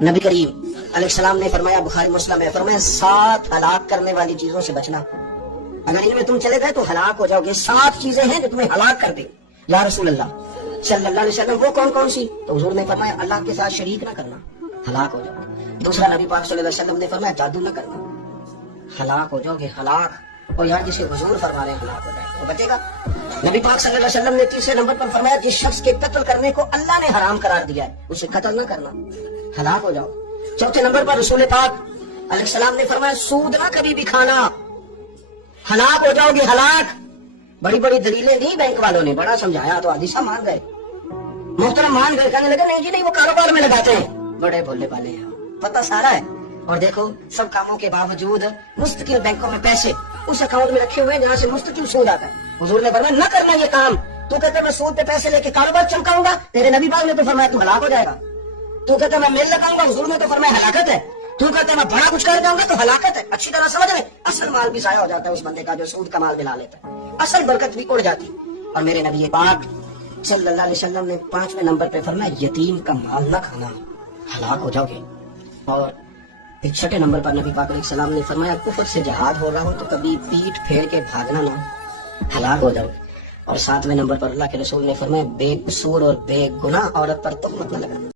नबी करीम अलैहिस्सलाम ने फरमाया, बुखारी मुस्लिम है, फरमाया 7 हलाक करने वाली चीजों से बचना, अगर इनमें तुम चले गए तो हलाक हो जाओगे। 7 चीजें हैं जो तुम्हें हलाक कर दे। या रसूल अल्लाह सल्लल्लाहु अलैहि वसल्लम वो कौन कौन सी? तो हुजूर ने फरमाया, अल्लाह के साथ शरीक ना करना, हलाक हो जाओगे। दूसरा नबी पाक सल्लल्लाहु अलैहि वसल्लम ने फरमाया, जादू ना करना, हलाक हो जाओगे, हलाक। और यार जिसे हुजूर फरमा रहे हैं हलाक हो जाएगा, वो बचेगा। नबी पाक सल्लल्लाहु अलैहि वसल्लम ने तीसरे नंबर पर फरमाया, जिस शख्स के कत्ल करने को अल्लाह ने हराम करार दिया है उसे कत्ल ना करना, हलाक हो जाओ। चौथे नंबर पर रसूल पाक अलैहिस्सलाम ने फरमाया, सूद ना कभी भी खाना, हलाक हो जाओगे, हलाक। बड़ी बड़ी दलीलें दी बैंक वालों ने, बड़ा समझाया तो आदिशा मान गए, मोहतरम मान गए, कहने लगे नहीं जी नहीं, वो कारोबार में लगाते हैं, बड़े भोले वाले हैं, पता सारा है। और देखो सब कामों के बावजूद मुस्तकिल बैंकों में पैसे उस अकाउंट में रखे हुए हैं जहाँ से मुस्तकिल सूद आता है। हुजूर ने फरमाया, न करना ये काम। तू कहते मैं सूद पे पैसे लेके कारोबार चमकाऊंगा, तेरे नबी पाक ने तो फरमाया तू हलाक हो जाएगा। तू कहते मैं मेल लगाऊंगा, हुजूर ने तो फरमाया हलाकत है। तू कहते मैं बड़ा कुछ कर जाऊंगा तो हलाकत है। अच्छी तरह समझ में, असल माल भी जाया हो जाता है उस बंदे का जो सूद का माल मिला लेता है, असल बरकत भी उड़ जाती। और मेरे नबी पाक सल्लल्लाहु अलैहि वसल्लम ने 5वें नंबर पे फरमाया, यतीम का माल न खाना, हलाक हो जाओगे। और एक 6ठे नंबर पर नबी पाक अलैहिस्सलाम ने फरमाया, कुफर से जहाद हो रहा हो तो कभी पीठ फेर के भागना ना, हलाक हो जाओगे। और 7वें नंबर पर अल्लाह के रसूल ने फरमाया, बेकसूर और बेगुनाह औरत पर तहमत न लगाना।